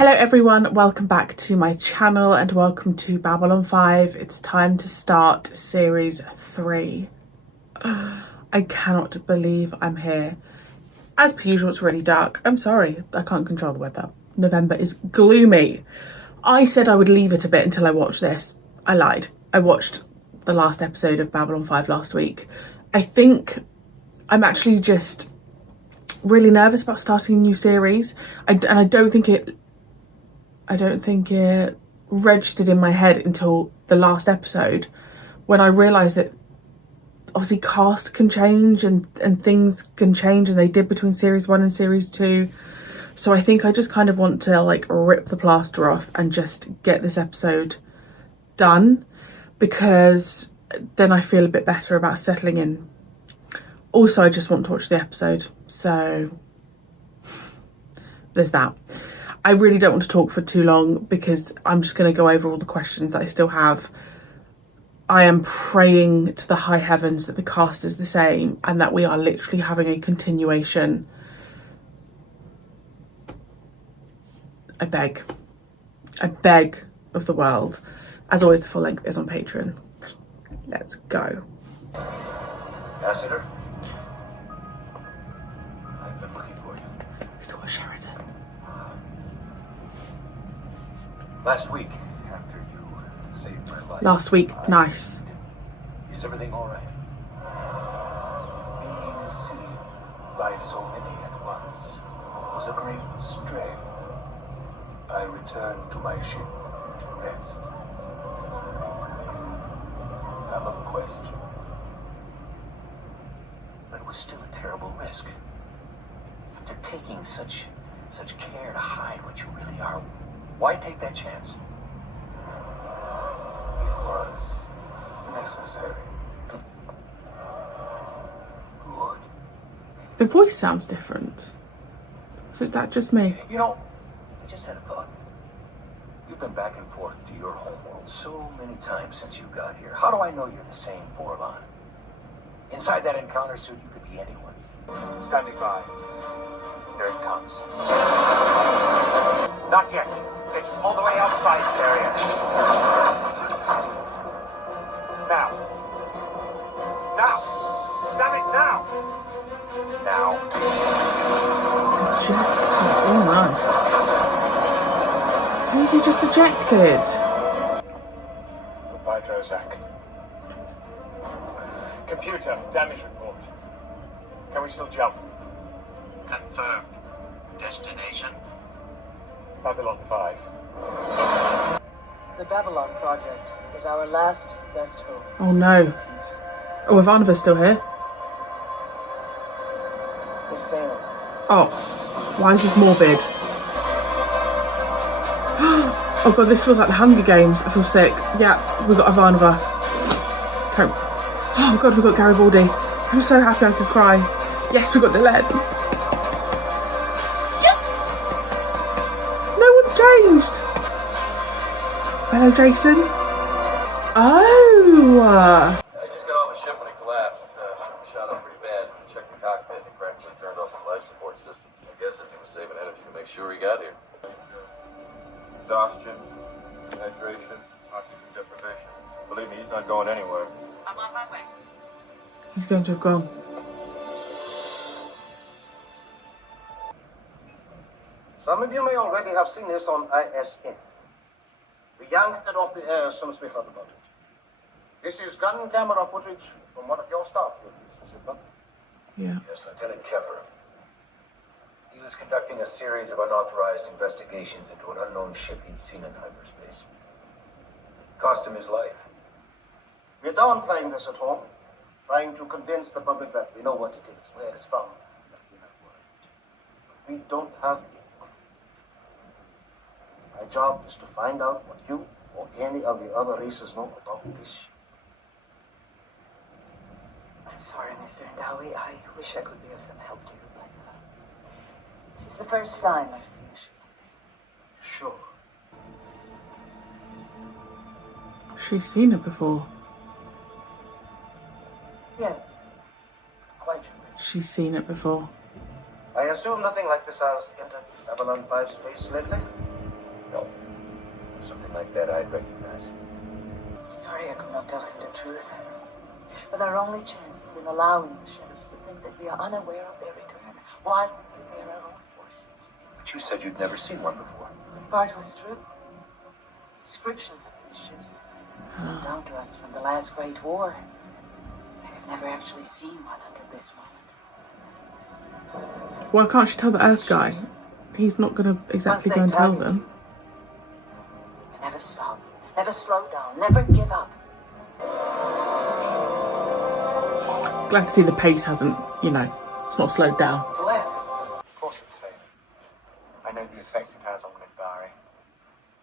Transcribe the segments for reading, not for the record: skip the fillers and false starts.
Hello everyone, welcome back to my channel and welcome to Babylon 5. It's time to start series 3. I cannot believe I'm here. As per usual, it's really dark. I'm sorry, I can't control the weather. November is gloomy. I said I would leave it a bit until I watched this. I lied. I watched the last episode of Babylon 5 last week. I think I'm actually just really nervous about starting a new series. I don't think it registered in my head until the last episode when I realised that obviously cast can change and things can change, and they did between series 1 and series 2. So I think I just kind of want to like rip the plaster off and just get this episode done, because then I feel a bit better about settling in. Also, I just want to watch the episode, so there's that. I really don't want to talk for too long because I'm just going to go over all the questions that I still have. I am praying to the high heavens that the cast is the same and that we are literally having a continuation. I beg of the world. As always, the full length is on Patreon. Let's go. Ambassador, I've been looking for you. Still got Sheridan. Last week, after you saved my life. Last week, nice. Is everything all right? Being seen by so many at once was a great strain. I returned to my ship to rest. You have a question. But it was still a terrible risk. After taking such care to hide what you really are, why take that chance? It was necessary. Good. The voice sounds different. So is that just me? You know, I just had a thought. You've been back and forth to your homeworld so many times since you got here. How do I know you're the same Vorlon? Inside that encounter suit, you could be anyone. Standing by. Here it comes. Not yet. It's all the way outside the area. Now. Damn it, now. Ejected. Oh, nice. Who is he just ejected? Goodbye, Drozak. Computer, damage report. Can we still jump? Confirmed. Destination? Babylon 5. The Babylon project was our last best hope. Oh no. Oh, Ivanova's still here. It failed. Oh, why is this morbid? Oh god, this feels like the Hunger Games. I feel sick. Yeah, we got Ivanova. Okay. Oh god, we got Garibaldi. I'm so happy I could cry. Yes, we got Delet. Changed. Hello, Jason. Oh. I just got off a ship when it collapsed. Shot up pretty bad. Checked the cockpit and practically turned off his life support system. I guess as he was saving energy to make sure he got here. Exhaustion, dehydration, oxygen deprivation. Believe me, he's not going anywhere. I'm on my way. He's going to have gone. Some of you may already have seen this on ISN. We yanked it off the air as soon as we heard about it. This is gun camera footage from one of your staff duties, is it not? Yeah. Yes, Lieutenant Keffer. He was conducting a series of unauthorized investigations into an unknown ship he'd seen in hyperspace. Cost him his life. We're downplaying this at home, trying to convince the public that we know what it is, where it's from, that we're not worried. We don't have it. My job is to find out what you or any of the other races know about this ship. I'm sorry, Mr. Ndawi. I wish I could be of some help to you, but this is the first time I've seen a ship like this. Sure. She's seen it before. Yes, quite true. She's seen it before. I assume nothing like this has entered Babylon 5 space lately? No. Something like that I'd recognize. Sorry I could not tell him the truth. But our only chance is in allowing the shadows to think that we are unaware of their return while we prepare our own forces. But you said you'd never seen one before. Part was true. Descriptions of these ships came down to us from the last Great War. I have never actually seen one until this moment. Why can't she tell the Earth guy? He's not going to exactly go and tell them. Never stop, never slow down, never give up. Glad to see the pace hasn't, it's not slowed down. Of course it's safe. I know the effect it has on Minbari.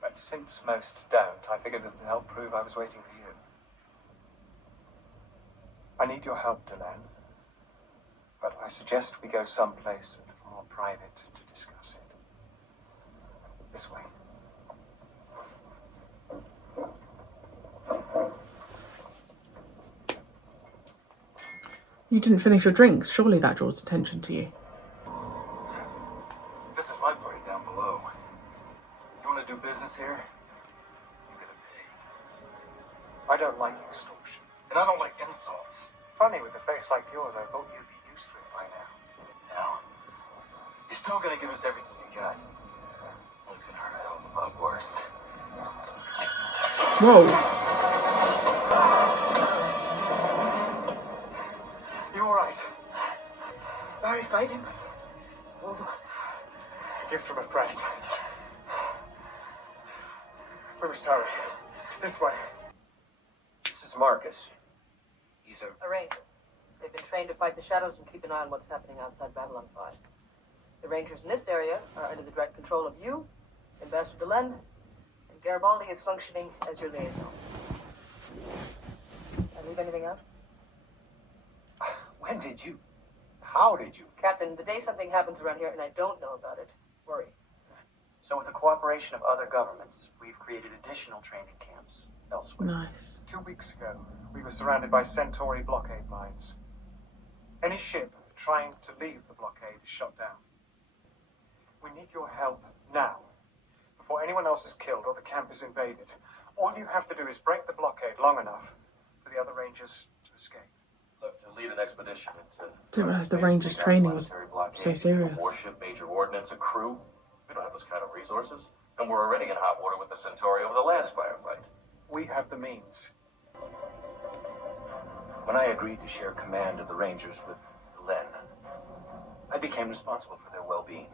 But since most don't, I figured it would help prove I was waiting for you. I need your help, Delenn. But I suggest we go someplace a little more private to discuss it. This way. You didn't finish your drinks. Surely that draws attention to you. This is my party down below. You want to do business here? You gotta pay. I don't like extortion. And I don't like insults. Funny, with a face like yours, I thought you'd be used to it by now. Now, you're still gonna give us everything you got. But it's gonna hurt a hell of a lot worse. Whoa. You all right? Barry fighting? Hold on. A gift from a friend. We must hurry. This way. This is Marcus. He's a... A ranger. They've been trained to fight the shadows and keep an eye on what's happening outside Babylon 5. The rangers in this area are under the direct control of you, Ambassador Delenn, and Garibaldi is functioning as your liaison. Did I leave anything out? When did you... How did you... Captain, the day something happens around here and I don't know about it, worry. So with the cooperation of other governments, we've created additional training camps elsewhere. Nice. 2 weeks ago, we were surrounded by Centauri blockade lines. Any ship trying to leave the blockade is shot down. We need your help now, before anyone else is killed or the camp is invaded. All you have to do is break the blockade long enough for the other rangers to escape. Look, to lead an expedition into... Didn't realise the Rangers training was so serious. A warship, major ordnance, a crew. We don't have those kind of resources. And we're already in hot water with the Centauri over the last firefight. We have the means. When I agreed to share command of the Rangers with Len, I became responsible for their well-being.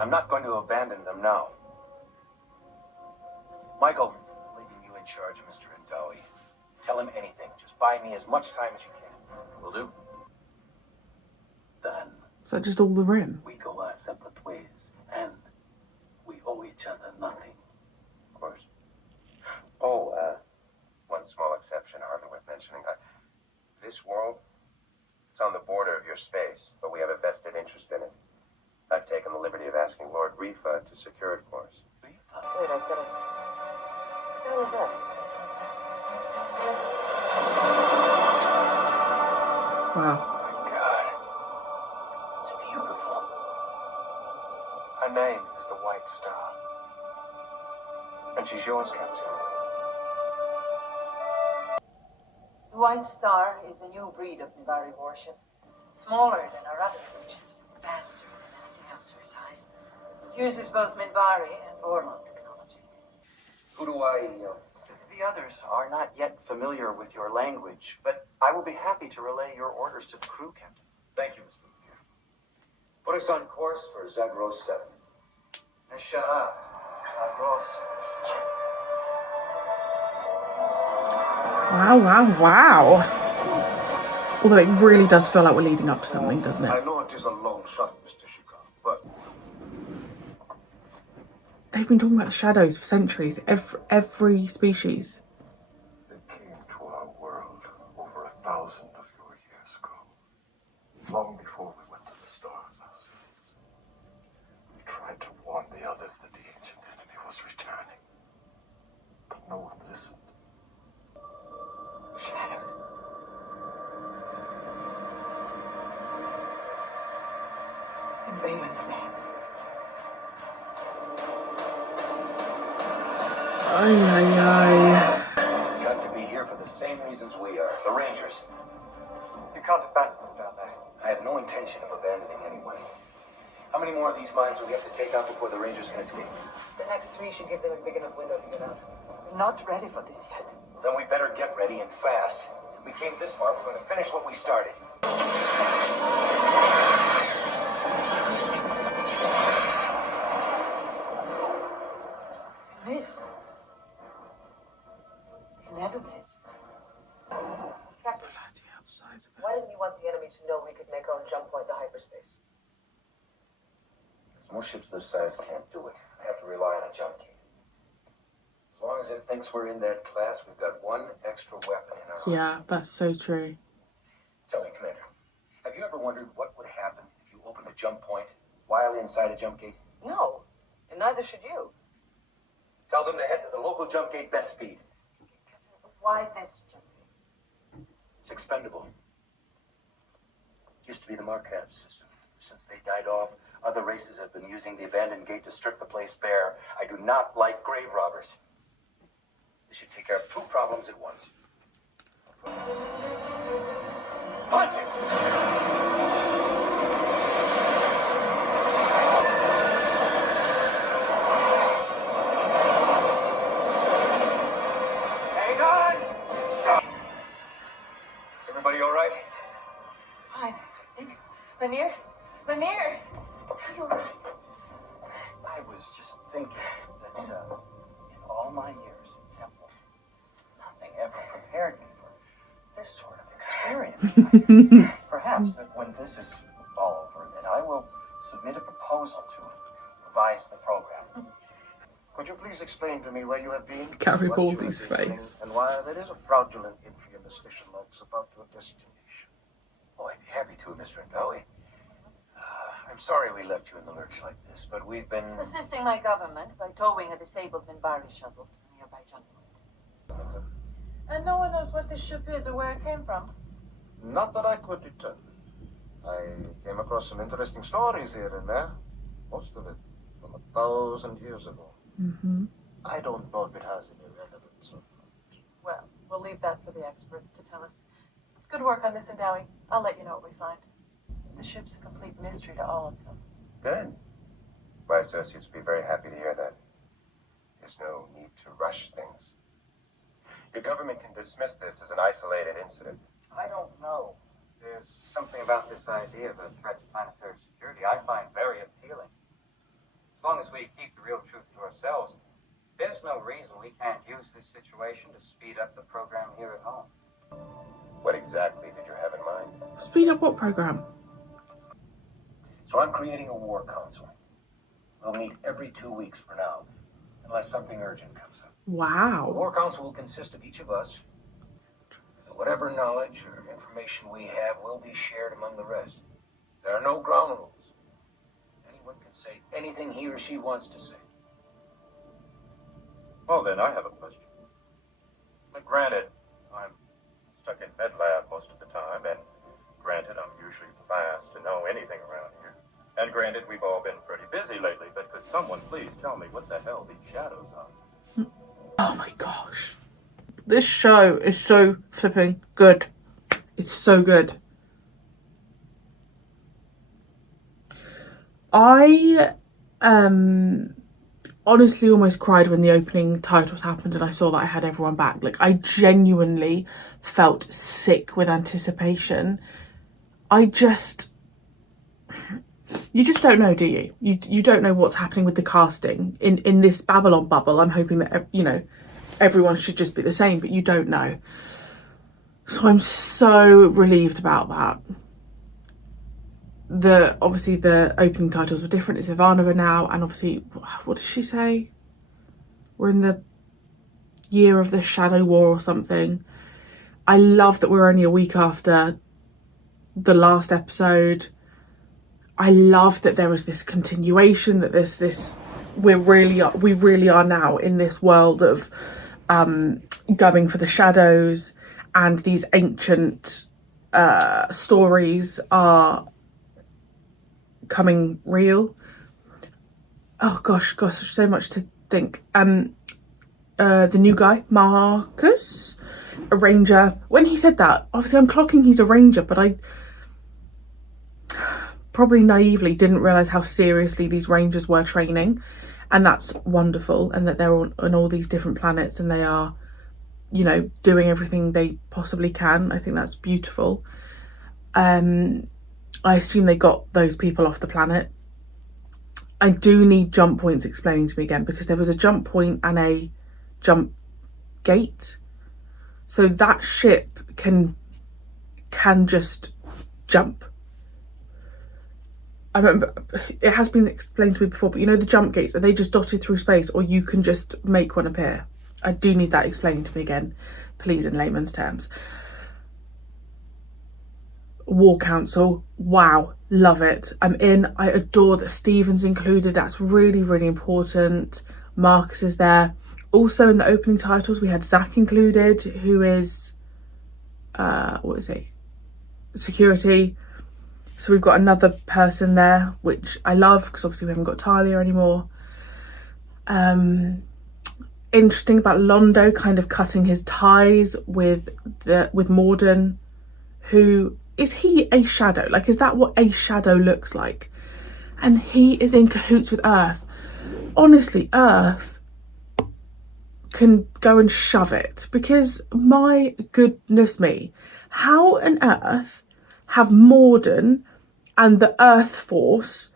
I'm not going to abandon them now. Michael, I'm leaving you in charge of Mr. Indawi. Tell him anything. Just buy me as much time as you can. Will do. Then Is that just all the rim? we go our separate ways, and we owe each other nothing. Of course. Oh, one small exception, hardly worth mentioning. This world, it's on the border of your space, but we have a vested interest in it. I've taken the liberty of asking Lord Rifa to secure it for us. Wait, I've got it. What the hell is that? Wow. Oh my God. It's beautiful. Her name is the White Star. And she's yours, Captain. The White Star is a new breed of Minbari warship. Smaller than our other creatures, faster than anything else for size. It uses both Minbari and Vorlon technology. Who do I... The others are not yet familiar with your language, but I will be happy to relay your orders to the crew, Captain. Thank you, Mr. Lumiere. Put us on course for Zagros 7. Nesha'a, Zagros. Wow, wow, wow. Although it really does feel like we're leading up to something, doesn't I it? know it is a long shot, Mr. Shika, but They've been talking about shadows for centuries. Every species. They came to our world over 1,000 of your years ago. Long before we went to the stars ourselves. We tried to warn the others that the ancient enemy was returning. But no one listened. Shadows. In Balin's name. Ay, ay, ay. Got to be here for the same reasons we are. The Rangers. You can't abandon them down there. I have no intention of abandoning anyone. How many more of these mines do we have to take out before the Rangers can escape? The next 3 should give them a big enough window to get out. We're not ready for this yet. Then we better get ready and fast. We came this far, we're going to finish what we started. Miss. You never miss. Captain, Bloody outside of it. why didn't you want the enemy to know we could make our own jump point to hyperspace? More ships this size can't do it. I have to rely on a jump gate. As long as it thinks we're in that class, we've got one extra weapon in our arsenal. Yeah, that's so true. Tell me, Commander, have you ever wondered what would happen if you opened a jump point while inside a jump gate? No, and neither should you. Tell them to head to the local jump gate best speed. Why this jumping? It's expendable. Used to be the Marquette system. Since they died off, other races have been using the abandoned gate to strip the place bare. I do not like grave robbers. This should take care of 2 problems at once. Punch it! Hang on! Everybody all right? Fine, I think. Lanier? Lanier! Are you alright? I was just thinking that in all my years in Temple, nothing ever prepared me for this sort of experience. Perhaps that when this is all over, that I will submit a proposal to revise the program. Could you please explain to me where you have been? Gary what you Baldy's have been doing, face. And why there is a fraudulent entry in the station logs about your destination. Oh, I'd be happy to, Mr. Ndawi. I'm sorry we left you in the lurch like this, but we've been... Assisting my government by towing a disabled Minbari shuttle to a nearby jump point. And no one knows what this ship is or where it came from? Not that I could determine. I came across some interesting stories here and there. Most of it from 1,000 years ago. Mm-hmm. I don't know if it has any relevance. Well, we'll leave that for the experts to tell us. Good work on this, Ndawi. I'll let you know what we find. The ship's a complete mystery to all of them. Good. My associates will be very happy to hear that. There's no need to rush things. Your government can dismiss this as an isolated incident. I don't know. There's something about this idea of a threat to planetary security I find very appealing. As long as we keep the real truth to ourselves, there's no reason we can't use this situation to speed up the program here at home. What exactly did you have in mind? Speed up what program? So I'm creating a war council. We'll meet every 2 weeks for now, unless something urgent comes up. The Wow. war council will consist of each of us. And whatever knowledge or information we have will be shared among the rest. There are no ground rules. Anyone can say anything he or she wants to say. Well, then, I have a question. But granted, I'm stuck in med lab most of the time, and granted, I'm usually the last to know anything around here. And granted, we've all been pretty busy lately, but could someone please tell me what the hell these shadows are? Oh my gosh. This show is so flipping good. It's so good. I honestly almost cried when the opening titles happened and I saw that I had everyone back. Like, I genuinely felt sick with anticipation. You just don't know, do you? You don't know what's happening with the casting in this Babylon bubble. I'm hoping that, you know, everyone should just be the same, but you don't know. So I'm so relieved about that. Obviously the opening titles were different. It's Ivanova now, and obviously, what does she say? We're in the year of the Shadow War or something. I love that we're only a week after the last episode. I love that there is this continuation, that there's this, we really are now in this world of going for the shadows, and these ancient stories are coming real. Oh gosh, so much to think. the new guy, Marcus, a ranger. When he said that, obviously I'm clocking he's a ranger, but I probably naively didn't realise how seriously these rangers were training. And that's wonderful, and that they're on all these different planets and they are, you know, doing everything they possibly can. I think that's beautiful. I assume they got those people off the planet. I do need jump points explaining to me again, because there was a jump point and a jump gate. So that ship can just jump. I remember it has been explained to me before, but you know the jump gates, are they just dotted through space, or you can just make one appear? I do need that explained to me again, please, in layman's terms. War Council, wow, love it. I'm in. I adore that Stephen's included. That's really, really important. Marcus is there. Also in the opening titles we had Zach included, who is what is he? Security. So we've got another person there, which I love, because obviously we haven't got Talia anymore. Interesting about Londo kind of cutting his ties with Morden, who is he a shadow? Like, is that what a shadow looks like? And he is in cahoots with Earth. Honestly, Earth can go and shove it, because my goodness me, how on earth have Morden and the Earth Force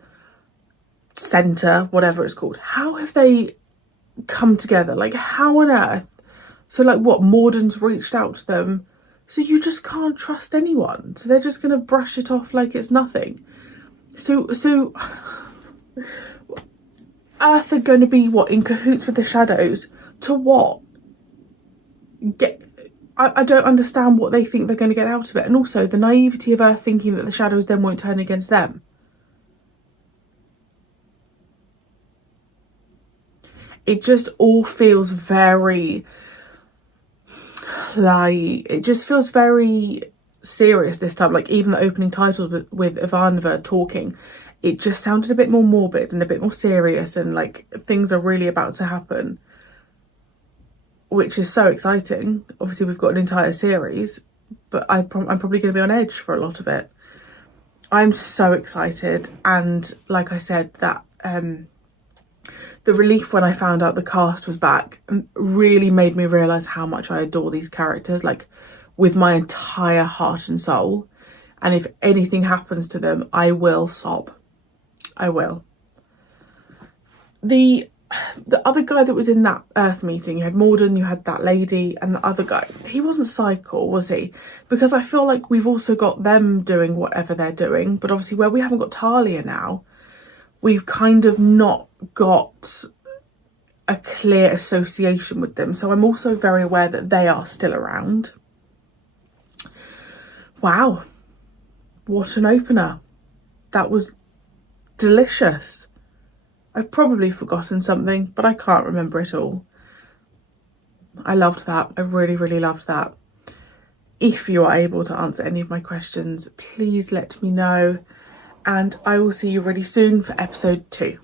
Centre, whatever it's called, how have they come together? Like, how on earth? So like what, Morden's reached out to them, so you just can't trust anyone, so they're just going to brush it off like it's nothing. So Earth are going to be what, in cahoots with the shadows to what? I don't understand what they think they're going to get out of it. And also the naivety of Earth thinking that the shadows then won't turn against them. It just all feels very, like, it just feels very serious this time. Like, even the opening title with Ivanova talking, it just sounded a bit more morbid and a bit more serious, and like things are really about to happen, which is so exciting. Obviously we've got an entire series, but I'm probably going to be on edge for a lot of it. I'm so excited, and like I said, that the relief when I found out the cast was back really made me realise how much I adore these characters, like with my entire heart and soul. And if anything happens to them, I will sob. I will. The other guy that was in that Earth meeting, you had Morden, you had that lady, and the other guy, he wasn't Cycle, was he? Because I feel like we've also got them doing whatever they're doing, but obviously where we haven't got Talia now, we've kind of not got a clear association with them. So I'm also very aware that they are still around. Wow, what an opener. That was delicious. I've probably forgotten something, but I can't remember it all. I loved that. I really, really loved that. If you are able to answer any of my questions, please let me know. And I will see you really soon for episode 2.